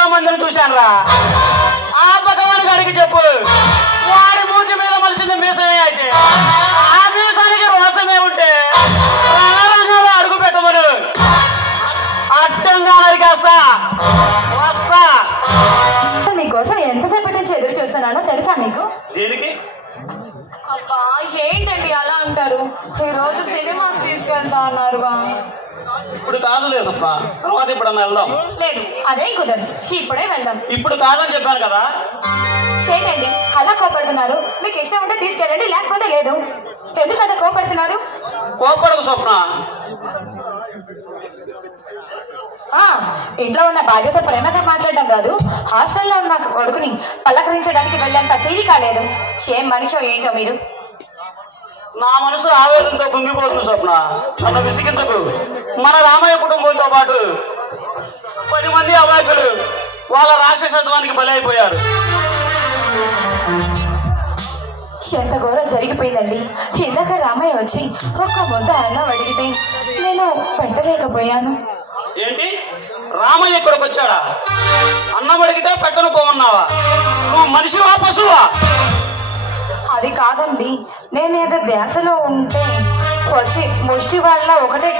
ఎంతో మందిని చూశాను రా. ఆ భగవాన్ గారికి చెప్పు, వాడి మూతి మీద మనిషిని మీసమే అయితే ఆ మీసానికి రోసమే ఉంటే రంగంలో అడుగు పెట్టమను. అడ్డంగా నరికేస్తా వస్తా. మీకోసం ఎంతసేపటి నుంచి ఎదురు చూస్తున్నానో తెలుసా మీకు? దేనికి? అబ్బా ఏంటండి అలా అంటారు? ఈ రోజు సినిమాకి తీసుకెళ్తా అన్నారుగా. ఇప్పుడు కాదులే స్వప్న, తర్వాత ఇప్పుడన్నా వెళ్దాం. లేదు అదేం కుదరదు, ఇప్పుడే వెళ్దాం. ఇప్పుడు కాదని చెప్పాను కదా. ఏంటండి అలా కోపడుతున్నారు? మీకు ఇష్టం ఉంటే తీసుకెళ్ళండి, లేకపోతే లేదు. ఎందుకు అలా కోపడుతున్నారు? కోపడకు స్వప్న. ఇంట్లో ఉన్న బాధ్యత ప్రేమగా మాట్లాడడం కాదు, హాస్టల్లో ఉన్న కొడుకుని పలకరించడానికి వెళ్ళేంత తీరి కాలేదు. ఏం మనిషో ఏంటో మీరు. నా మనసు ఆవేదనతో కుంగిపోతుంది స్వప్న, నన్ను విసిగించకు. మన రామయ్య కుటుంబంతో పాటు 10 మంది అమాయకులు వాళ్ళ రాక్షసత్వానికి బలైపోయారు. ఎంత ఘోరం జరిగిపోయిందండి. ఇందాక రామయ్య వచ్చి ఒక్క ముద్ద అన్నం అడిగితే నేను పెట్టలేకపోయాను. ఏంటి, రామయ్య ఇక్కడికి వచ్చాడా? అన్నం అడిగితే పెట్టను పోమన్నావా? నువ్వు మనిషివా పశువా? అది కాదండి, నేనేదో ధ్యాసలో ఉంటే వచ్చి ముష్టి వాళ్ళ ఒకటే